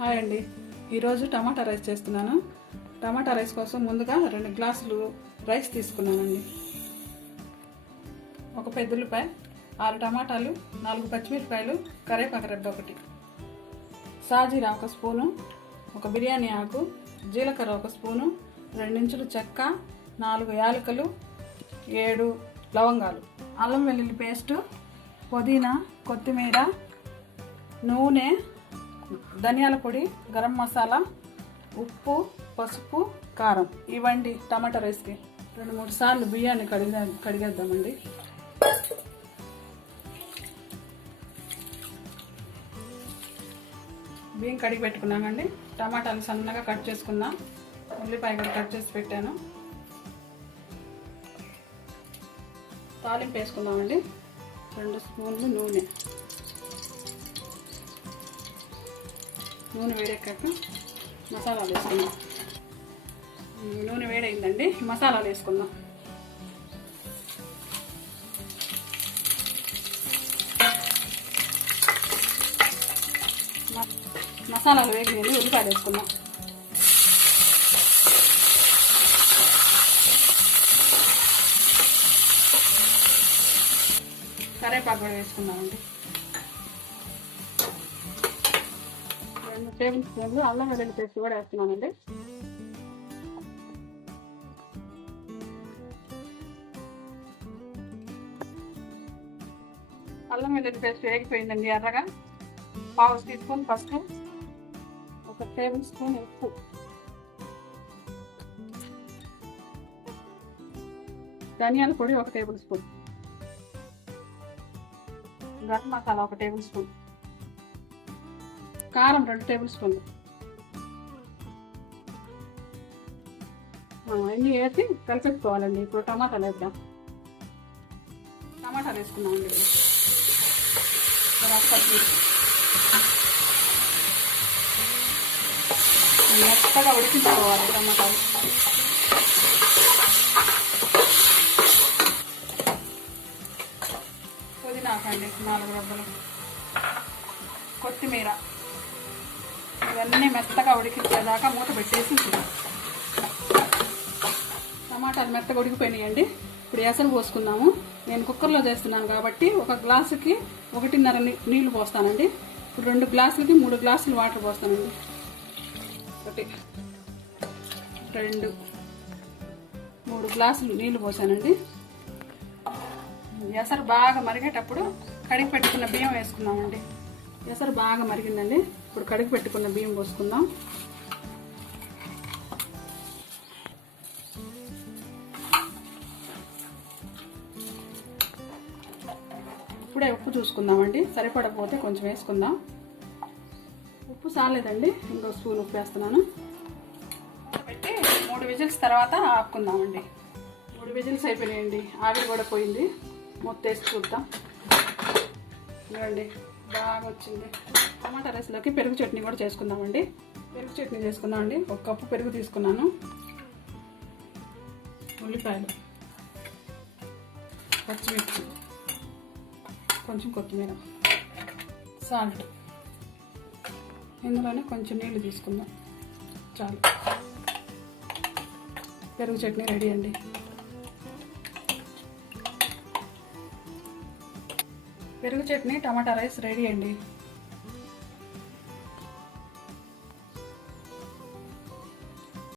Hi అండి. ఈరోజు టమాటా rice చేస్తున్నాను. టమాటా రైస్ కోసం ముందుగా 2 గ్లాసులు రైస్ తీసుకున్నానండి. ఒక పెద్దలపాయ, 6 టమాటాలు, 4 పచ్చిమిరపకాయలు, కరివేపాకు రెబ్బ ఒకటి, సాజీరా 1 స్పూను, ఒక బిర్యానీ ఆకు, జీలకర్ర 1 స్పూను, 2 ఇంచులు చెక్క, 4 యాలకులు, 7 లవంగాలు, అల్లం వెల్లుల్లి పేస్టు, పుదీనా, కొత్తిమీర, నూనె, ధనియాల పొడి, గరం మసాలా, ఉప్పు, పసుపు, కారం. ఇవ్వండి టమాటా రైస్కి. 2-3 సార్లు బియ్యాన్ని కడిగేద్దామండి. బియ్యం కడిగి పెట్టుకున్నామండి. టమాటాలు సన్నగా కట్ చేసుకుందాం. ఉల్లిపాయ కూడా కట్ చేసి పెట్టాను. తాలింపు వేసుకుందామండి. 2 స్పూన్లు నూనె. నూనె వేడెక్కాక మసాలాలు వేసుకుందాం. నూనె వేడైందండి, మసాలాలు వేసుకుందాం. మసాలాలు వేగినాయి, ఉల్లిపాయలు వేసుకుందాం. కరివేపాకు కూడా వేసుకుందామండి. 2 టేబుల్ స్పూన్లు అల్లం వెల్లుల్లి పేస్ట్ కూడా వేస్తున్నానండి. అల్లం వెల్లుల్లి పేస్ట్ వేగిపోయిందండి ఎర్రగా. 1/2 టీ స్పూన్ పసుపు, 1 టేబుల్ స్పూన్ ఉప్పు, ధనియాల పొడి 1 table spoon, garam masala 1 table spoon, కారం 2 టేబుల్ స్పూన్లు. ఇన్ని వేసి కలిపెట్టుకోవాలండి. ఇప్పుడు టమాటాలు వేద్దాం. టమాటాలు వేసుకున్నామండి. మెత్తగా ఉడికించుకోవాలి టమాటాలు. పుదీనా ఆకండి 4 రబ్బలు, కొత్తిమీర. ఇవన్నీ మెత్తగా ఉడికించేదాకా మూత పెట్టేసి టమాటాలు మెత్తగా ఉడికిపోయినాయండి. ఇప్పుడు ఎసరు పోసుకుందాము. నేను కుక్కర్లో చేస్తున్నాను కాబట్టి 1 గ్లాసుకి 1.5 నీళ్లు పోస్తానండి. ఇప్పుడు 2 గ్లాసులకి 3 గ్లాసులు వాటర్ పోస్తానండి. 1, 2, 3 గ్లాసులు నీళ్లు పోసానండి. ఎసరు బాగా మరిగేటప్పుడు కడిగి పెట్టుకున్న బియ్యం వేసుకున్నామండి. ఎసరు బాగా మరిగిందండి. ఇప్పుడు కడిగి పెట్టుకున్న బియ్యం పోసుకుందాం. ఇప్పుడే ఉప్పు చూసుకుందామండి. సరిపడకపోతే కొంచెం వేసుకుందాం. ఉప్పు సాలేదండి, ఇంకో స్పూన్ ఉప్పు వేస్తున్నాను. పెట్టి 3 విజిల్స్ తర్వాత ఆపుకుందామండి. 3 విజిల్స్ అయిపోయినాయండి. ఆవిరి కూడా పోయింది. మూత వేసి చూద్దాం. ఇవ్వండి బాగా వచ్చింది. టమాటా రైస్లోకి పెరుగు చట్నీ కూడా చేసుకుందామండి. పెరుగు చట్నీ చేసుకుందామండి. 1 కప్పు పెరుగు తీసుకున్నాను. ఉల్లిపాయలు, పచ్చిమిర్చి, కొంచెం కొత్తిమీర, సాల్ట్. ఇందులోనే కొంచెం నీళ్ళు తీసుకుందాం, చాలు. పెరుగు చట్నీ రెడీ అండి. పెరుగు చట్నీ టమాటా రైస్ రెడీ అండి.